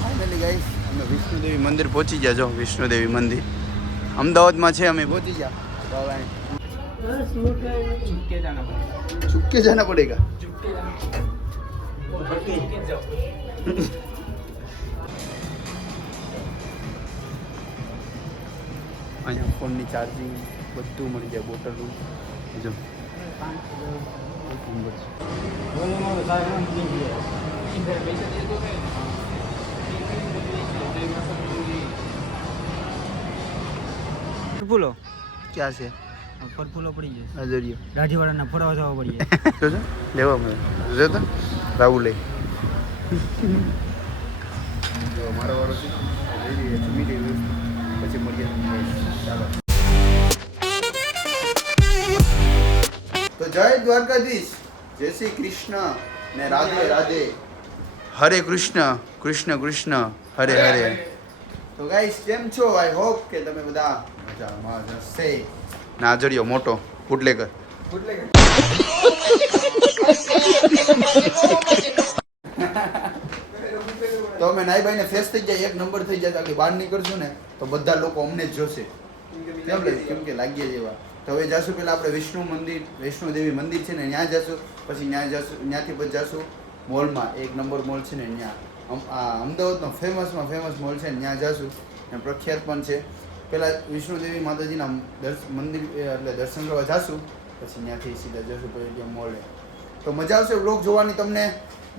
Finally guys અમે વિષ્ણુદેવી મંદિર પહોંચી ગયા. જો વિષ્ણુદેવી મંદિર અમદાવાદમાં છે. અમે પહોંચી ગયા. ચुपके जाना पड़ेगा. અહીંયા ફોનની ચાર્જિંગ બધું મળી જાય. બોટલ જો ફૂલો ક્યાં છે? ફૂલો પડી જાય. નજરિયો દાઢીવાળાના ફરવા જવા પડી જો જો લેવા મળે જો તો રાહુલ લઈ તો મારો વાળો છે. લઈ લઈએ જમી લઈએ પછી મળીએ. ચાલો તો જય દ્વારકાધીશ, જય શ્રી કૃષ્ણ ને રાધે રાધે. હરે કૃષ્ણ કૃષ્ણ કૃષ્ણ હરે હરે. તો ગાઈસ કેમ છો? આઈ હોપ કે તમે બધા મજામાં જશે. નાજરિયો મોટો ફૂટલેકર તો અમે નાઈ ભાઈને ફેસ થઈ જાય, એક નંબર થઈ જાય. કે બહાર નીકળશું ને તો બધા લોકો અમને જ જોશે. કેમ કે લાગીએ જેવા. તો હવે જશું પેલા આપણે વૈષ્ણોદેવી મંદિર છે ને ત્યાં જશું. પછી ત્યાં જશું, ત્યાંથી પછી જશું મોલમાં. એક નંબર મોલ છે ને ત્યાં અમદાવાદનો ફેમસ મોલ છે ને ત્યાં જશું. પ્રખ્યાત પણ છે. પહેલાં વિષ્ણુદેવી માતાજીના મંદિર એટલે દર્શન કરવા જશું. પછી ત્યાંથી સીધા જશું પછી ત્યાં મોલે. તો મજા આવશે વ્લોગ જોવાની તમને.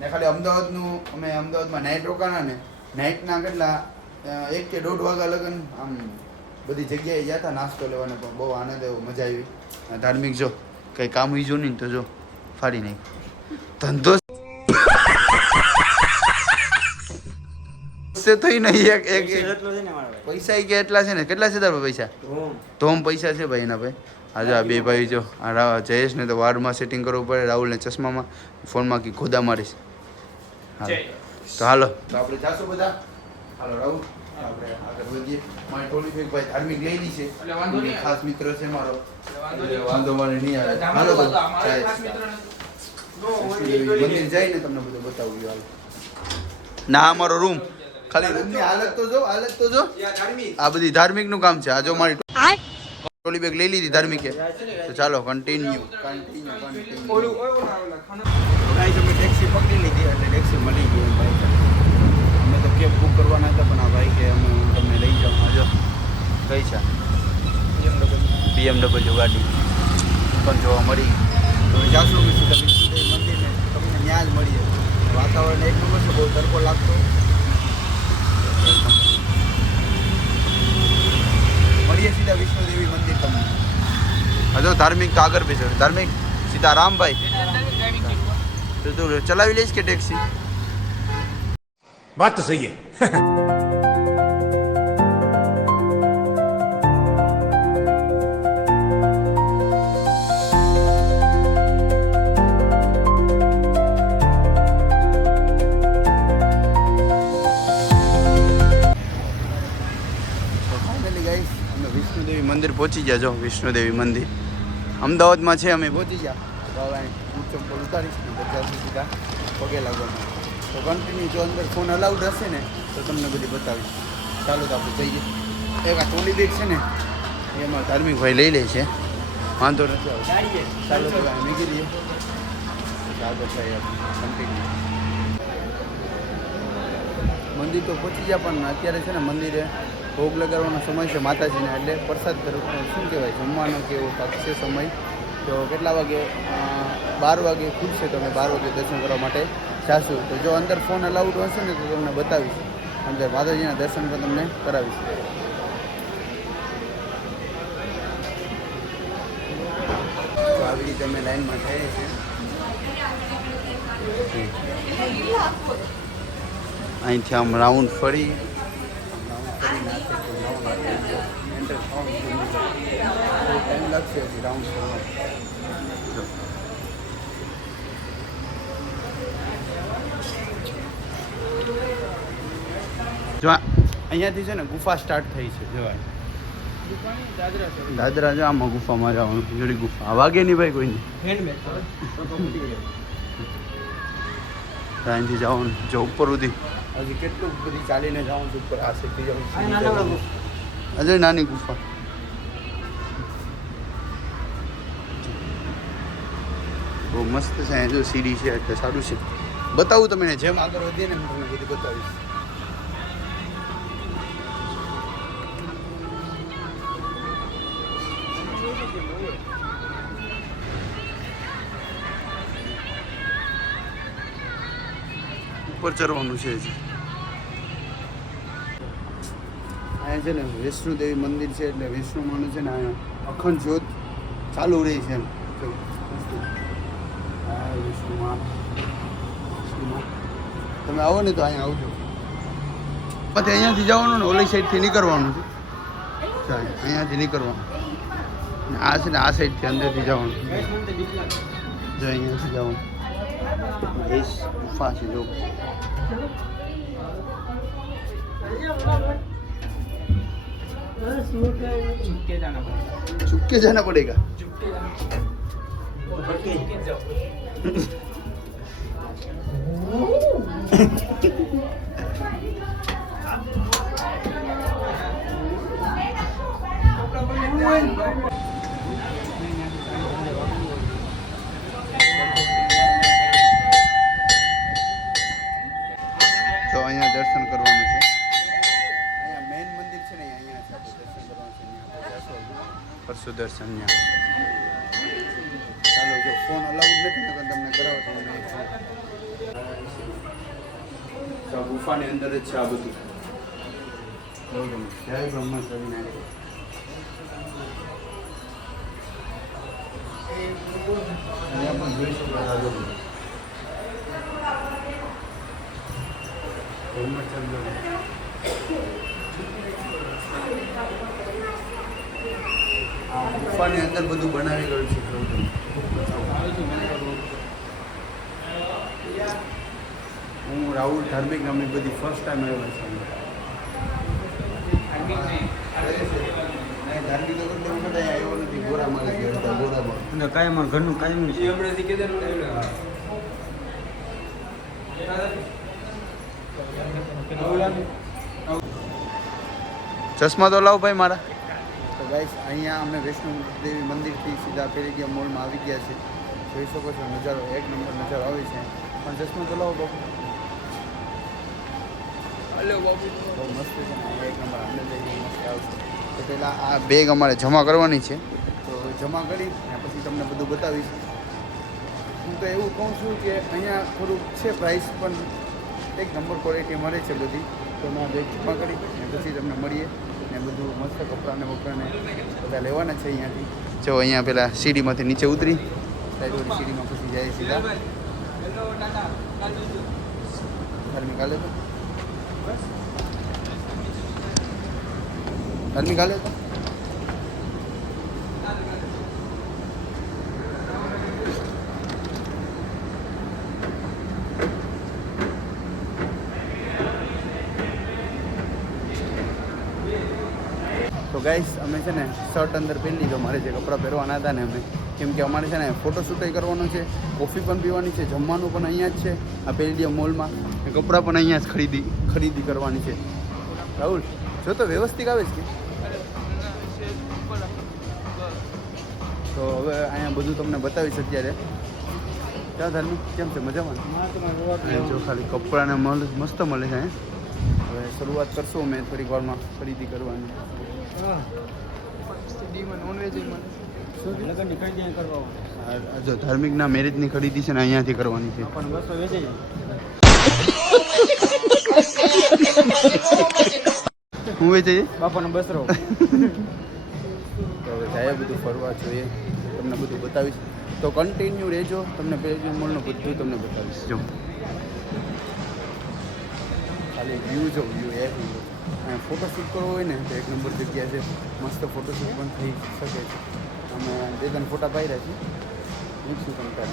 ને ખાલી અમે અમદાવાદમાં નાઇટ રોકાણા ને નાઇટના કેટલા 1 કે 1.5 વાગ્યા લગન આમ બધી જગ્યાએ ગયા હતા નાસ્તો લેવાને. પણ બહુ આનંદ આવ્યો, મજા આવી. ધાર્મિક જો કંઈ કામ વીજો નહીં તો જો ફાડી નાખ્યું ધંધો થઈ નહીં. એક પૈસા કે એટલા છે ને. કેટલા છે તારા પૈસા? ધોમ પૈસા છે ભાઈ એના ભાઈ. આજે આ બે ભાઈ જો આ જયેશ ને તો વાળમાં સેટિંગ કરવું પડે, રાહુલ ને ચશ્મામાં, ફોનમાં કી ખોદા મારીશ. તો હાલો તો આપણે જાશું બધા. હાલો રાહુલ આપણે આગળ વધીએ. મારી ટોલી બેગ ભાઈ ધાર્મિક લઈ છે, ખાસ મિત્ર છે મારો. વાંધો મને નહીં આવે. હાલો તો મંદિર જઈને તમને બધું બતાવું. હાલો ના અમારો રૂમ ખાલી રૂમની હાલત તો જો આ બધી ધાર્મિક નું કામ છે. આ જો મારી ટોલી બેગ લઈ લીધી ધાર્મિકે. તો ચાલો કન્ટિન્યુ. તમે ટેક્સી પકડી લીધી એટલે ટેક્સી મળી ગઈ. અમે તો કેબ બુક કરવાના હતા પણ આ ભાઈ કે અમે હું તમને લઈ જાઉં. જો કઈ છે BMW ગાડી પણ જોવા મળી. તમે જાશો વિષ્ણુદેવી મંદિરને તમને ત્યાં જ મળીએ. વાતાવરણ એક નંબર છે, બહુ તડકો લાગતો. મળીએ સીધા વિષ્ણુદેવી મંદિર તમને. હજો ધાર્મિક તો આગળ બેસે. ધાર્મિક સીધા રામભાઈ તો તું ચલાવી લઈશ કે ટેક્સી? बात तो सही है. વિષ્ણુદેવી મંદિર પહોંચી ગયા. જો વિષ્ણુદેવી મંદિર અમદાવાદમાં છે. અમે પહોંચી ગયા. તો હવે ચંપલ ઉતારીશ ને બધા સીધા પગે લાગવાના. તો કન્ટિન્યુ જો અંદર ફોન અલાઉડ હશે ને તો તમને બધી બતાવીશ. ચાલો તો આપણે જઈએ. એક આ ટોલી બેગ છે ને એમાં ધાર્મિક ભાઈ લઈ લે છે, વાંધો નથી આવતો. ચાલો તો મૂકી દઈએ. આગળ થાય કન્ટિન્યુ. મંદિર તો પહોંચી ગયા પણ અત્યારે છે ને મંદિરે ભોગ લગાડવાનો સમય છે માતાજીને. એટલે પ્રસાદ શું કહેવાય જમવાનો કે એવો છે સમય. તો કેટલા વાગે? 12 વાગે ખુલશે. તો અમે 12 વાગે દર્શન કરવા માટે જાશું. તો જો અંદર ફોન અલાઉડ હશે ને તો તમને બતાવીશ. અંદર માતાજીના દર્શન પણ તમને કરાવીશ. તો આવી રીતે અમે લાઈનમાં થઈએ છીએ. અહીંથી આમ રાઉન્ડ ફરી એન્ટર ટાઈમ લાગશે હજી રાઉન્ડ ફરવા. જો અહીંયાથી છે ને ગુફા સ્ટાર્ટ થઈ છે. જોવાય દાદરા જો આમાં ગુફામાં જવાનું. જોડી ગુફા વાગે નહીં ભાઈ કોઈને. અહીંથી જવાનું જો ઉપર સુધી હજી કેટલું બધી ચાલીને જાઉં છું ઉપર આ શેઠથી જાઉં આ નાના છું અજય નાની ગુફા બહુ મસ્ત છે અહીંયા જો સીડી છે એટલે સારું છે બતાવું તમને જેમ આગળ વધીએ ને એમ તમને બધું બતાવીશ ઉપર ચડવાનું છે હજી અહીંયા છે ને વિષ્ણુ દેવી મંદિર છે એટલે વિષ્ણુ માનું છે ને અહીંયા અખંડ જ્યોત ચાલુ રહી છે એમ જો આ વિષ્ણુમાં તમે આવો ને તો અહીંયા આવજો પછી અહીંયાથી જવાનું ને ઓલી સાઈડથી નીકળવાનું છે અહીંયાથી નીકળવાનું આ છે ને આ સાઈડથી અંદરથી જવાનું જો અહીંયાથી જવાનું ગુફા છે જો चुपके जाना पड़ेगा तो અહીંયા દર્શન કરવાનું છે અહીંયા મેઇન મંદિર છે ને અહીંયા છે આપણે દર્શન કરવાનું છે અહીંયા પરસુ દર્શન ચાલો જો ફોન અલાઉડ નથી ને તમને કરાવો તો ગુફાની અંદર જ છે આ બધું જય બ્રહ્મા સ્વામિનારાયણ અહીંયા પણ જોઈ શકો આ બધું ગુફાની અંદર બધું બનાવી ગયું છે હું રાહુલ ધાર્મિક નામની બધી ફર્સ્ટ ટાઈમ આવ્યો છું ધાર્મિક આવ્યો નથી ગોરામાં ગોરામાં કાયમ ઘરનું કાયમ છે ચશ્મા તો લાવ ભાઈ મારા તો ગાઈસ અહીંયા અમે વૈષ્ણો દેવી મંદિરથી સીધા પેરેડિયમ મોલમાં આવી ગયા છે જોઈ શકો છો નજારો એક નંબર નજારો આવે છે પણ ચશ્મા તો લાવો બાપુ હલો બાપુ બહુ મસ્ત છે ને એક નંબર અમને લઈને મસ્ત આવશે તો પહેલાં આ બેગ અમારે જમા કરવાની છે તો જમા કરી અને પછી તમને બધું બતાવીશ હું તો એવું કહું છું કે અહીંયા થોડુંક છે પ્રાઇસ પણ એક નંબર ક્વોલિટી મળે છે બધી તો મેં બેગ જમા કરી અને પછી તમને મળીએ ને બધું મસ્ત કપડાને બપડાને બધા લેવાના છે અહીંયાથી જો અહીંયા પેલા સીડીમાંથી નીચે ઉતરી સાઈડવાળી સીડીમાં પછી જાય સીધા ધાર્મિક હાલે તો ધાર્મિક હાલે તો તો ગાઈસ અમે છે ને શર્ટ અંદર પહેરી લીધો મારે જે કપડાં પહેરવાના હતા ને અમે કેમ કે અમારે છે ને ફોટોશૂટ કરવાનો છે કોફી પણ પીવાની છે જમવાનું પણ અહીંયા જ છે આ પેરેડિયમ મોલમાં કપડાં પણ અહીંયા જ ખરીદી કરવાની છે રાહુલ જો તો વ્યવસ્થિત આવે છે તો હવે અહીંયા બધું તમને બતાવીશ અત્યારે ક્યાં ધાર્મિક કેમ છે મજામાં જો ખાલી કપડાને મસ્ત મળે છે હવે શરૂઆત કરશું મેં થોડીક વારમાં ખરીદી કરવાની જો ધાર્મિકના મેરેજની ખરીદી છે ને અહીંયાથી કરવાની છે હું વેચે બાપાનો બસરો તો હવે જાય બધું ફરવા જોઈએ તમને બધું બતાવીશ તો કન્ટિન્યુ રહેજો તમને પેરેડિયમ મોલનું બધું તમને બતાવીશ જો ખાલી વ્યૂ જો વ્યૂ એક નંબર ફોટોશૂટ કરવો હોય ને તો એક નંબર જગ્યા છે મસ્ત ફોટોશૂટ પણ થઈ શકે છે અમે 2-3 ફોટા પાડ્યા છે મૂકશું તમે તારે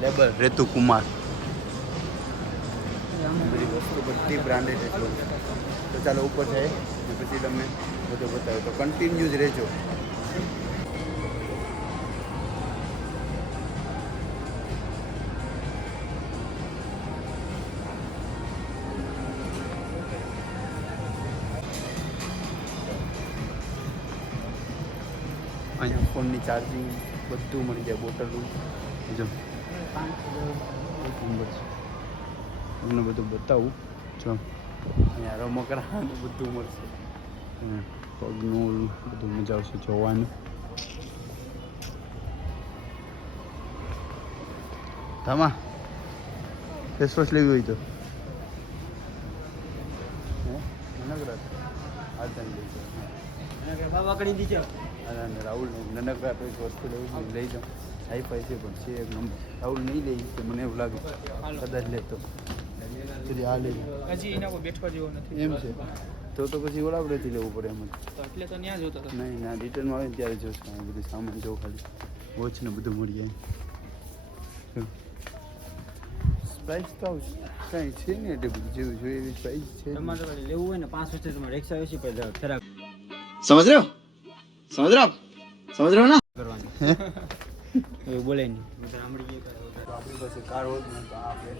લેબર રેતુ કુમાર બધી વસ્તુ બધી બ્રાન્ડેડ છે તો ચાલો ઉપર જાય અને પછી તમને બધું બતાવ્યું તો કન્ટિન્યુ જ રહેજો અહીંયા ફોનની ચાર્જિંગ બધું મળી જાય, બોટલ જો એક નંબર છે. તમને બધું બતાવું જો અહીંયા રમકડા બધું મળશે, પગનું બધું મજા આવશે જોવાનું. થામા ફેસ વોશ લેવી હોય તો બાબા કરી દીજો. રાહુલ નનકડા ફેસ વોશ લેવું લઈ જાઉં, હાઈફાઈ છે પણ છે એક નંબર. રાહુલ નહીં લઈ તો મને એવું લાગે કદાચ લેતો સુધી આ લઈ હજી એના કોઈ બેઠવા જેવો નથી એમ છે તો પછી ઓલા આપણેથી લેવું પડે એમ જ. એટલે તો ત્યાં જોતો હતો. નહીં ના રિટર્નમાં આવે ને ત્યારે જોશું આ બધું સામાન જો ખાલી વોચ ને બધું મળી જાય. પ્રાઇસ તો કાંઈ છે ને એટલે બધું જેવું જોઈએ એવી પ્રાઇસ છે. તમારે લેવું હોય ને 5 વર્ષે તમારે 180 પર ખરાબ સમજ રહ્યો સમજ રહ્યો સમજ રહ્યો ના કરવાનું એવું બોલે નહીં. સાંભળી ગયો આપણી પાસે કાર હોત ને તો આપણે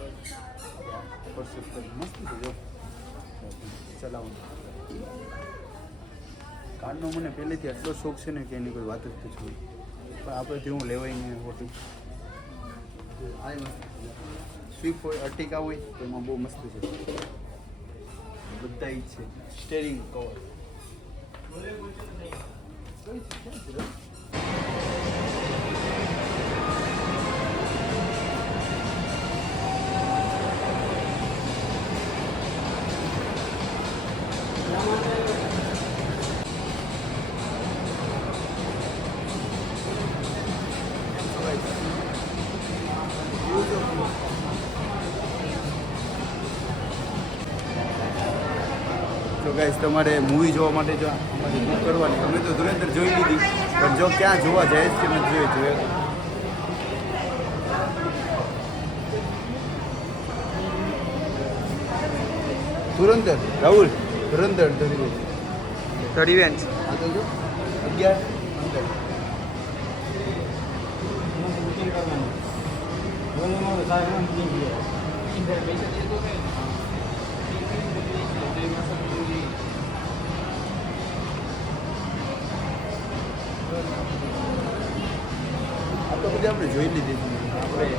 પરસેસ કરી મસ્ત છે જો ચલાવવાનું. કારનો મને પહેલેથી આટલો શોખ છે ને કે એની કોઈ વાત જ પૂછવી, પણ આપણેથી હું લેવાય નહીં હોતું. આ મસ્ત સ્વિફ્ટ હોય, અર્ટિકા હોય તો એમાં બહુ મસ્ત છે બધા જ છે. સ્ટેરિંગ કવર તો ગાઈસ તમારે મૂવી જોવા માટે જો અમારી બુક કરવાની, અમે તો ધુરંધર જોઈ લીધી પણ જો ક્યાં જોવા જાય છે મેં જોઈએ ધુરંધર રાહુલ ધુરંધર 30 વેન્સ આ તો જો 11 અંદર બુકિંગ કરવાનું બોલવાનું સાહેબ બુકિંગ છે પૈસા દે તો આ તો બધી આપણે જોઈ લીધી આપણે.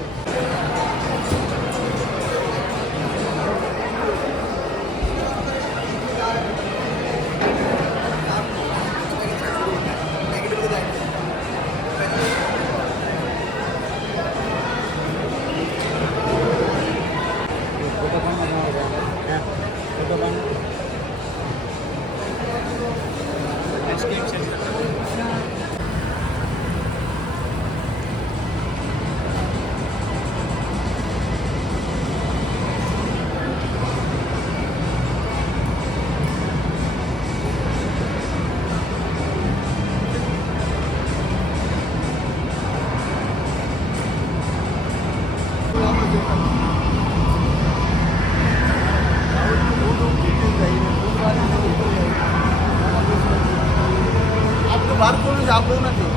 બાળકોનું જ આપણું નથી.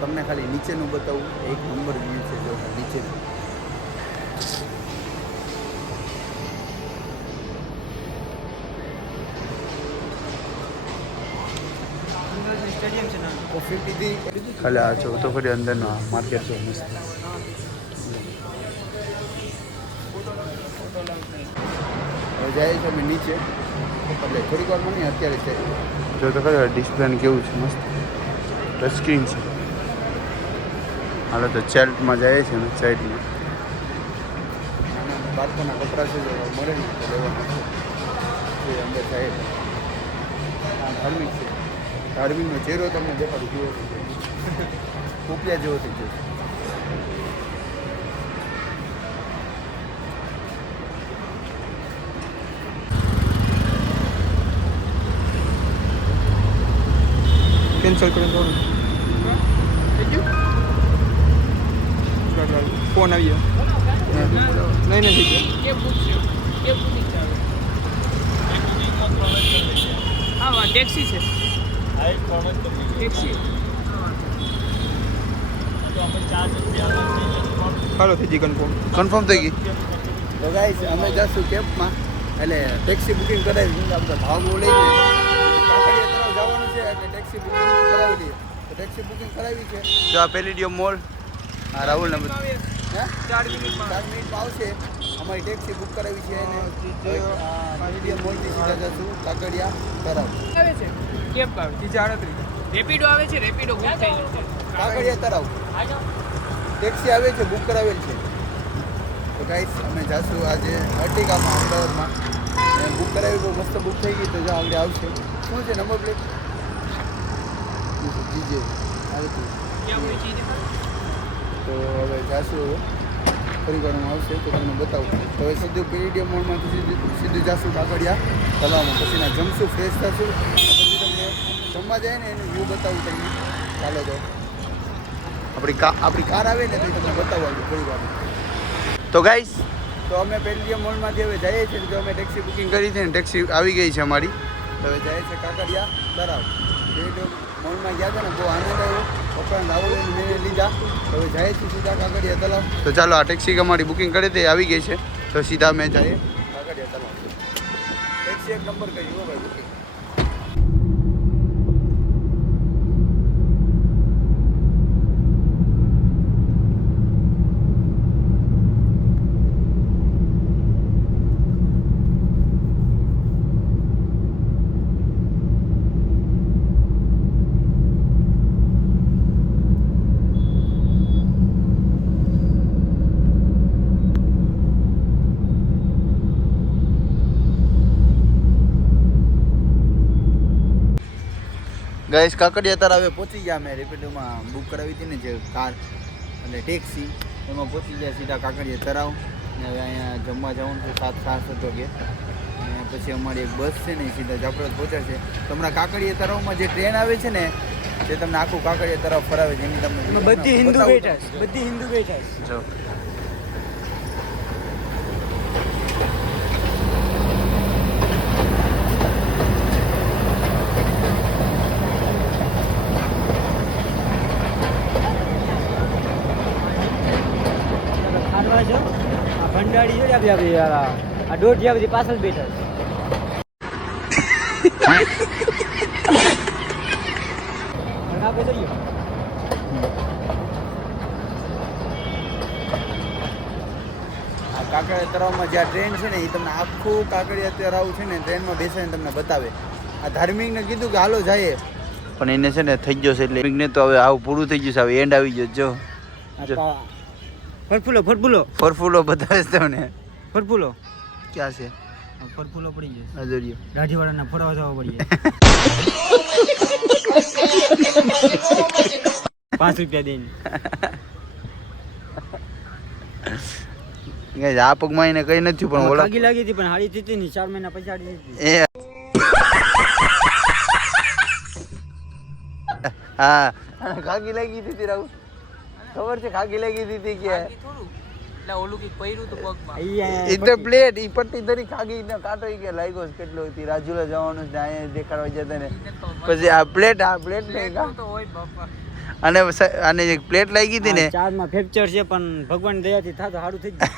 તમને ખાલી નીચેનું બતાવું, એક નંબર વ્યૂ છે જો નીચેનું. સ્ટેડિયમ છે ના 50 થી ખાલી આ છો તો ફરી અંદરનો માર્કેટ છે મસ્ત. હવે જાય છે અમે નીચે, એટલે થોડીક વારમાં નહીં અત્યારે છે. જો તો ખરી ડિસ્પ્લે કેવું છે મસ્ત ટચ સ્ક્રીન છે. હાલો તો ચેલ્ટમાં જાય છે ને સાઈડમાં બાળકોના કપડાં છે જો મળે ને તો લેવાના છે અંદર જાય. ધાર્મિક છે. ધાર્મિકનો ચહેરો તમને દેખાડું કેવો થઈ ગયો પોપિયા જેવો થઈ ગયો. કેન્સલ કરીને થોડું ફોન આવી ગયો નહીં થઈ ગયો ટેક્સી છે ટેક્સી ચાલો થઈ ગઈ કન્ફર્મ થઈ ગઈ. તો ગાઈસ અમે જશું કેબમાં એટલે ટેક્સી બુકિંગ કરાવી આપણે ભાવ બહુ લઈને કાંકરિયા તરફ જવાનું છે એટલે ટેક્સી બુકિંગ કરાવી લઈએ. તો ટેક્સી બુકિંગ કરાવી છે. જો આ પેલીડિયમ મોલ હા રાહુલ નંબર 4 મિનિટમાં આવશે. અમારી ટેક્સી બુક કરાવી છે અને પેલીડિયમ મોલથી સીધા જશું કાંકરિયા તરફ. આવે છે કેબ આવે ત્રીજા 38 રેપિડો આવે છે રેપિડો બુક થયેલું છે કાંકરિયા તરફ ટેક્સી આવે છે બુક કરાવેલ છે. તો ગાઈસ અમે જાશું આજે અર્ટિગામાં અમદાવાદમાં બુક કરાવી બહુ મસ્ત બુક થઈ ગઈ. તો જો આગળ આવશે શું છે નંબર પ્લેટ જીજે આવે છે. તો હવે જાશું હવે ફરી વારમાં આવશે તો તમને બતાવું. તો હવે સીધું પેલીડિયમ મોલમાંથી સીધું જાશું કાંકરિયા તલાવમાં. પછી ના જમશું ફ્રેશ થશું પછી તમને જમવા જાય ને એનું વ્યૂ બતાવું તમને. ચાલો તો આપણી કાર આવે ને તો તમને બતાવવાનું થોડી વાર. તો ગાઈસ તો અમે પેલીડિયમ મોલમાંથી હવે જઈએ છીએ. જો અમે ટેક્સી બુકિંગ કરી છે ને ટેક્સી આવી ગઈ છે અમારી. તો હવે જાય છે કાંકરિયા તળાવ. પેલીડિયમ મોલમાં ગયા હતા ને બહુ આનંદ આવ્યો. પપ્પાને રાહુલ મેં લીધા. તો હવે જાય છે સીધા કાંકરિયા તળાવ. તો ચાલો આ ટેક્સી અમારી બુકિંગ કરી તે આવી ગઈ છે. તો સીધા અમે જઈએ કાંકરિયા તળાવ. ટેક્સી એક નંબર કરી હો ભાઈ બુકિંગ. ગાઈસ કાંકરિયા તળાવે પહોંચી ગયા. અમે રેપિડોમાં બુક કરાવી હતી ને જે કાર અને ટેક્સી એમાં પહોંચી ગયા સીધા કાંકરિયા તળાવ. ને હવે અહીંયા જમવા જવાનું છે 7:07 વાગે. અને પછી અમારી એક બસ છે ને એ સીધા જાફરાબાદ પહોંચાડશે. તમને કાંકરિયા તળાવમાં જે ટ્રેન આવે છે ને જે તમને આખું કાંકરિયા તળાવ ફરાવે છે એની તમને બધી હિન્દુ બેઠા જો ભંડારી જોઈ આપી આ દોઢિયા બધી પાછળ બેઠા આપણે જઈએ. આ કાંકરિયા તળાવમાં જ્યાં ટ્રેન છે ને એ તમને આખું કાંકરિયા તળાવ છે ને ટ્રેનમાં બેસીને તમને બતાવે. આ ધાર્મિકને કીધું કે હાલો જાય પણ એને છે ને થઈ ગયો છે એટલે ધાર્મિકને તો હવે આવું પૂરું થઈ ગયું છે. હવે એન્ડ આવી ગયો. જો ફરફૂલો બતાવે છે તમને. ફરફૂલો ક્યાં છે? ફરફૂલો પડી જાય હજોરિયો દાઢીવાળાના ફરવા જવા પડી જાય. 5 રૂપિયા દઈને આ પગમાં એને કઈ નથી પણ ઓલા લાગી હતી પણ હાડી થતી નહીં 4 મહિના પછી હાડી હતી. હા ખાગી લાગી હતી રાહુલ ખબર છે? ખાગી લાગી હતી કે ઓલું કઈ પહેર્યું તો પગમાં ઈ તો પ્લેટ ઈ પટ્ટી ધરી ખાગી ને કાંટો ઈ કે લાગ્યો છે કેટલો હતી. રાજુલા જવાનું છે અહીંયા દેખાડવા જતા ને પછી આ પ્લેટ ને તો હોય બાપા. અને એક પ્લેટ લાગી હતી ને ચારમાં ફ્રેક્ચર છે પણ ભગવાન દયાથી થાતો સારું થઈ ગયું.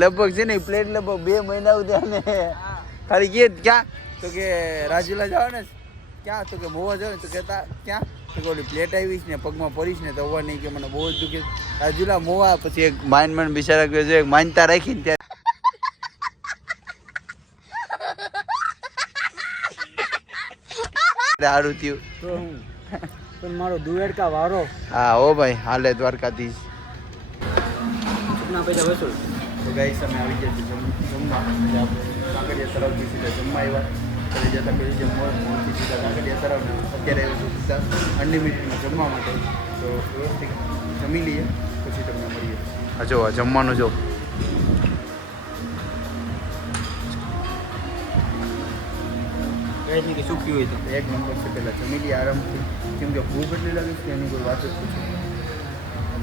લગભગ છે ને પ્લેટ લગભગ 2 મહિના સુધી અને ખાલી કે ક્યાં તો કે રાજુલા જવાને ક્યાં તો કે મોવા જાવ તો કહેતા ક્યાં તો કે ઓલી પ્લેટ આવીશ ને પગમાં પડીશ ને તો હોવા નહીં કે મને બહુ જ દુખે. રાજુલા મોવા પછી એક માઇન્ડ બિચારા ગયો છે માનતા રાખીને ત્યારે સારું થયું તો હું પણ મારો દુવેડકા વારો હા ઓ ભાઈ હાલે દ્વારકાધીશ. ના પૈસા વસૂલ તો ગાઈસ અમે આવી ગયા છીએ જમવા એટલે આપણે કાંકરિયા તળાવથી સીધા જમવા આવ્યા ત્યારે જતાં પેલી જે મોલથી સીધા કાંકરિયા તળાવને અત્યારે આવ્યું છું સીધા અનલિમિટેડમાં જમવા માટે તો વ્યવસ્થિત જમી લઈએ પછી તમને મળીએ. હા જો આ જમવાનું જો કઈ કે સૂકી હોય તો એક નંબર છે. પહેલાં જમી લઈએ આરામથી કેમ કે ભૂખ એટલી લાગે છે કે એની કોઈ વાત જ પૂછો.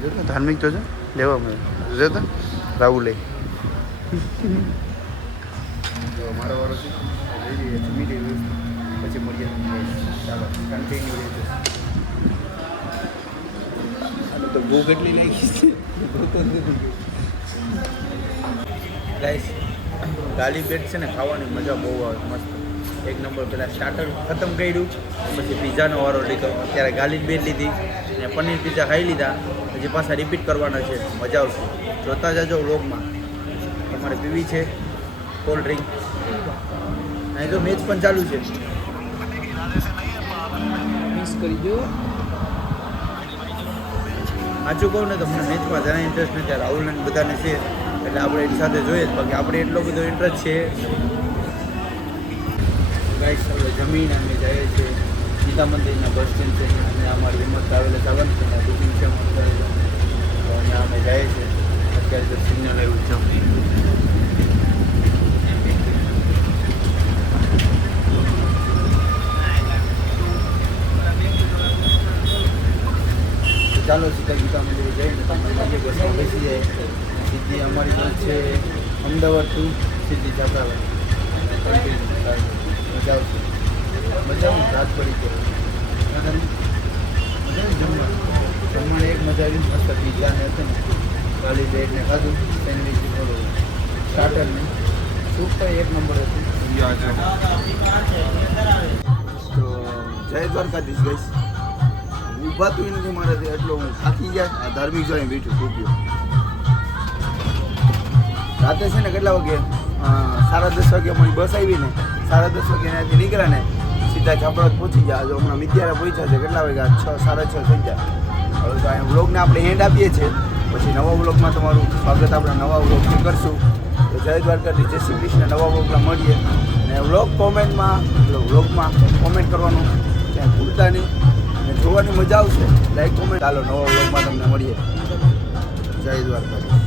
જો તો ધાર્મિક તો છે લેવા મળે જો તો રાહુલે તો મારો વારો છે લઈ લઈએ જમી લઈએ પછી મળીએ. ચાલો કન્ટિન્યુ રહેજો. તો ભૂખ એટલી લાગી છે ગાઈસ ગાલી પેટ છે ને ખાવાની મજા બહુ આવે મસ્ત એક નંબર. પહેલાં સ્ટાર્ટર ખતમ કર્યું પછી પીઝાનો વારો લીધો અત્યારે ગાલી બેટ લીધી અને પનીર પીઝા ખાઈ લીધા પછી પાછા રિપીટ કરવાના છે. મજા આવશે જોતા જાજો વ્લોગમાં. તમારે પીવી છે કોલ્ડ ડ્રિંક અહીં તો મેચ પણ ચાલુ છે. મિસ કરી દો. સાચું કહું ને તો મને મેચમાં જરાય ઇન્ટરેસ્ટ નથી. રાહુલ અને બધાને છે એટલે આપણે એની સાથે જોઈએ જ બાકી આપણે એટલો બધો ઇન્ટરેસ્ટ છે. ગાઈસ હવે જમીન અમે જઈએ છીએ ગીતા મંદિરના બસ સ્ટેન્ડ છે અને અમારી હિંમત ટ્રાવેલર્સ આવવાનું છે અને બુકિંગ છે અમારું કરેલું તો અહીંયા અમે જઈએ છીએ. અત્યારે તો સિગ્નલ એવું છે. ચાલો સીધા ગીતા મંદિરે જઈને તમને મળીએ બસમાં બેસી જાય. સીધી અમારી બસ છે અમદાવાદ ટુ સીધી જાફરાબાદ. મજા આવશે. મજા આવી રાત પડી ગયો મજા જમવાની એક મજા આવી મસ્ત પીઝાને હતું ને ગાલી બ્રેડને ખાધું સેન્ડવિચ સ્ટાર્ટરને સૂપ તો એક નંબર હતું. તો જય દ્વારકાધીશ ગઈશ. ઊભાતું નથી મારાથી એટલો હું થાકી ગયા. આ ધાર્મિક જોઈને બેઠું ખૂબ્યો. રાતે છે ને કેટલા વાગે 10:30 વાગે અમારી બસ આવી ને 10:30 વાગે ત્યાંથી નીકળ્યા ને સીધા જાફરાબાદ પહોંચી ગયા. જો હમણાં મિત્યારે પહોંચ્યા છે કેટલા વાગ્યા 6 6:30 થઈ ગયા. હવે તો અહીંયા વ્લોગને આપણે એન્ડ આપીએ છીએ પછી નવા વ્લોગમાં તમારું સ્વાગત આપણે નવા વ્લોગથી કરશું. તો જય દ્વારકાધીશ જય શ્રી કૃષ્ણ. નવા વ્લોગમાં મળીએ અને વ્લોગમાં કોમેન્ટ કરવાનું ક્યાંય ભૂલતા નહીં અને જોવાની મજા આવશે. Like comment. ચાલો નવા વ્લોગમાં તમને મળીએ. જય દ્વારકાધીશ.